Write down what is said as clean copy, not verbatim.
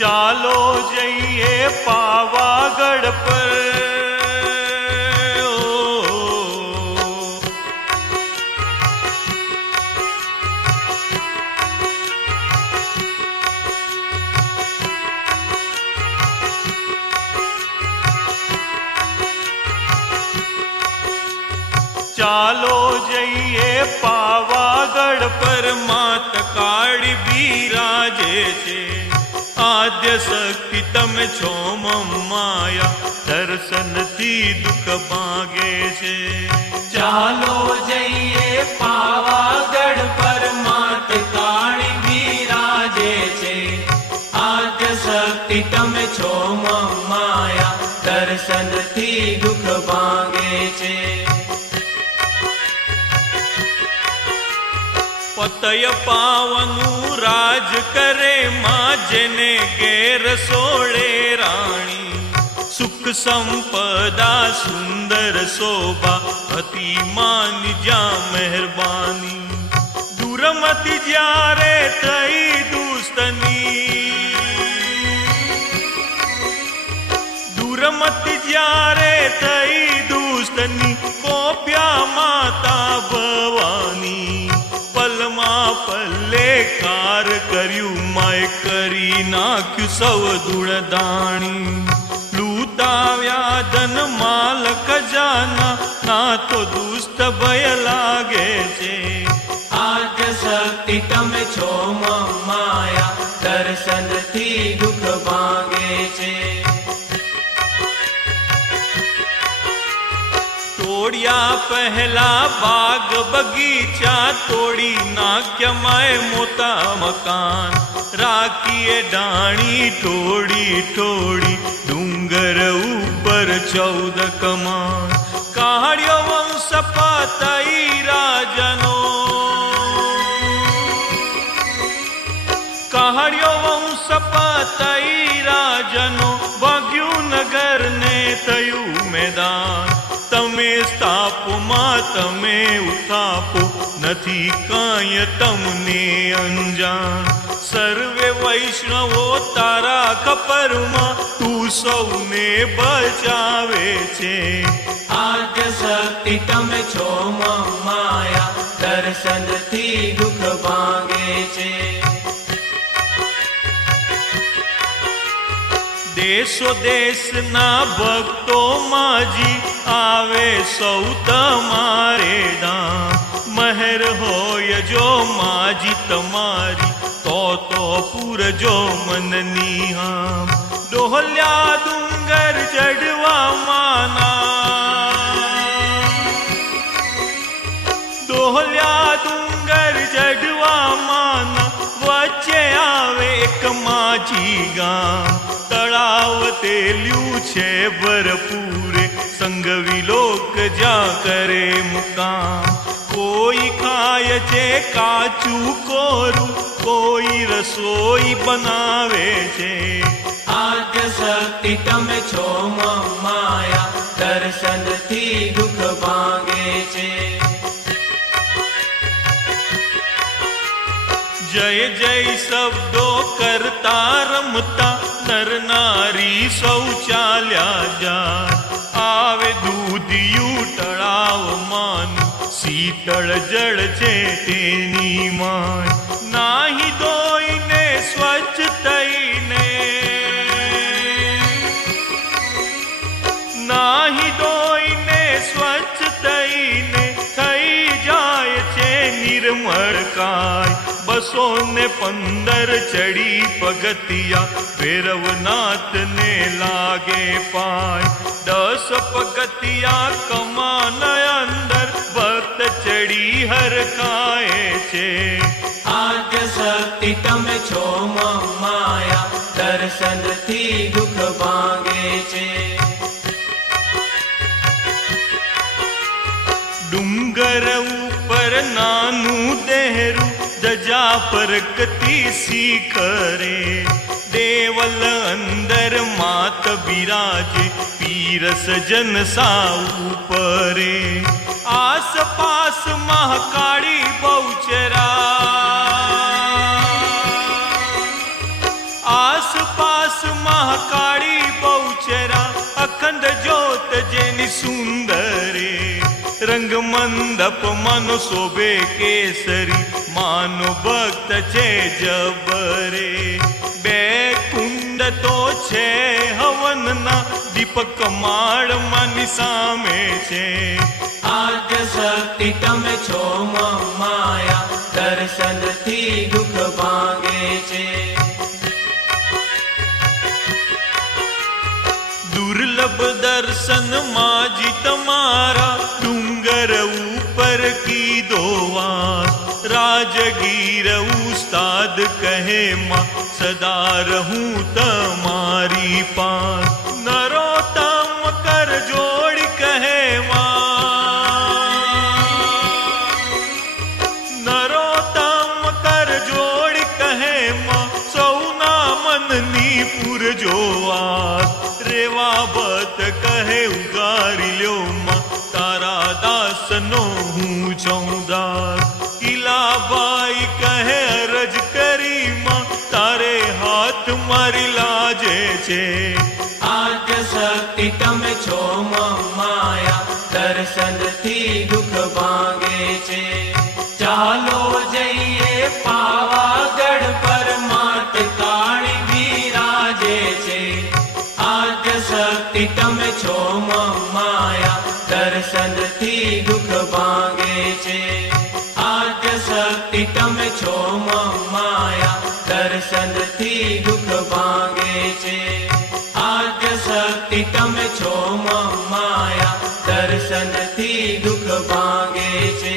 ચાલો જઈએ પાવાગઢ પર ચાલો જઈએ પાવાગઢ પર માત કાળી બિરાજે છે આદ્ય શક્તિ તમે છો માયા દર્શનથી દુઃખ ભાગે છે ચાલો જઈએ પાવાગઢ પર માત કાળી બિરાજે છે આદ્ય શક્તિ તમે છો માયા દર્શનથી દુઃખ ભાગે છે પતય પાવનું રાજ કરે માં જેને ઘેર સોળે રાણી સુખ સંપદા સુંદર શોભા હતી માની જ્યાં મહેરબાની દુરમતી જ્યારે થઈ દુસ્તની દુરમતી જ્યારે થઈ દુસ્તની કોપ્યા માતા ભવાની પલમાં પલ્લે કાર કર્યું માય કરી નાખ્યું સૌ ધૂળદાણી લૂંટાવ્યા ધન માલ ખજાના ના તો દુષ્ટ ભય લાગે છે આદ્ય શક્તિ તમે છો માયા દર્શનથી દુઃખ ભાગે છે તોડ્યા પહેલા બાગ બગીચા તોડી નાખ્યા માય મોટા મકાન રાખીએ ડાણી ઠોડી ઠોડી ડુંગર ઉપર 14 કમાન કાઢ્યો વંશ પતઈ રાજનો કાઢ્યો વંશ પતઈ રાજનો ભાગ્યું નગર ને થયું મેદાન તમે સ્થાપમાં તમે ઉથાપો નથી કાંઈ તમને અંજાણ સર્વે વૈષ્ણવો તારા ખપરમાં તું સૌને બચાવે છે આદ્ય શક્તિ તમે છો માયા દર્શનથી દુઃખ ભાગે છે દેશો દેશના ભક્તો માજી આવે સૌ તમારે દામ મહેર હોય જો માજી તમારી તો પૂરજો મનની હામ ડોહલ્યા ડુંગર ચડવા માના ડોહલ્યા ડુંગર ચડવા માના વચ્ચે આવે એક માજી ગામ તળાવ તેલ્યું છે ભરપૂરે સંગવી લોક જ્યાં કરે મુકામ કોઈ ખાય છે કાચું કોરું કોઈ રસોઈ બનાવે છે આદ્ય શક્તિ તમે છો માયા દર્શનથી દુઃખ ભાગે છે જય જય શબ્દો કરતા રમતા નર નારી સૌ ચાલ્યા જાય આવે દૂધિયું તળાવ માનું શીતળ જળ છે તેની માય નાહી ધોઈને સ્વચ્છ થઈને નાહી ધોઈને સ્વચ્છ થઈને થઈ જાય છે નિર્મળ કાય 215 ચડી પગતિયા ભૈરવનાથ ને લાગે પાય 10 પગતિયા કમાન અંદર ભક્ત ચડી હરખાય છે આદ્ય શક્તિ તમે છો માયા દર્શનથી દુઃખ ભાગે છે ડુંગર ઉપર નાનું દેહરું ધજા પરકતી શિખરે દેવલ અંદર માત બિરાજે પીરસ જન સા ઉપરે આસપાસ મહાકાળી બહુચરા આસપાસ માનો શોભે કેસરી, માનો ભક્ત છે જબરે. બે કુંડ તો છે હવનના, દીપક માળમાંની સામે છે. આદ્ય શક્તિ તમે છો માયા, દર્શનથી દુઃખ ભાંગે છે. દુર્લભ દર્શન માજી તમારા, ડુંગર ઉપર કીધો વાસ. રાજગીર ઉસ્તાદ કહે માં, સદા રહું તમારી પાસ. નરોત્તમ કર જોડી કહે માં, નરોત્તમ કર જોડી કહે માં, સૌના મનની પૂરજો વાત. રેવા બત કહે ઉગારી લ્યો માં, તારા દાસનો હું ચૌદાસ. કિલાબાઈ કહે અરજ કરી માં, તારે હાથ મારી લાજે છે. આદ્ય શક્તિ તમે છો માયા, દર્શનથી દુઃખ ભાંગે છે. ચાલો જઈએ પાવાગઢ પર, માત કાળી બિરાજે છે. આદ્ય શક્તિ તમે છો માયા, દર્શનથી દુઃખ ભાંગે છે. આદ્ય શક્તિ તમે છો માયા, દર્શનથી દુઃખ ભાંગે છે. આદ્ય શક્તિ તમે છો માયા, દર્શનથી દુઃખ ભાંગે છે.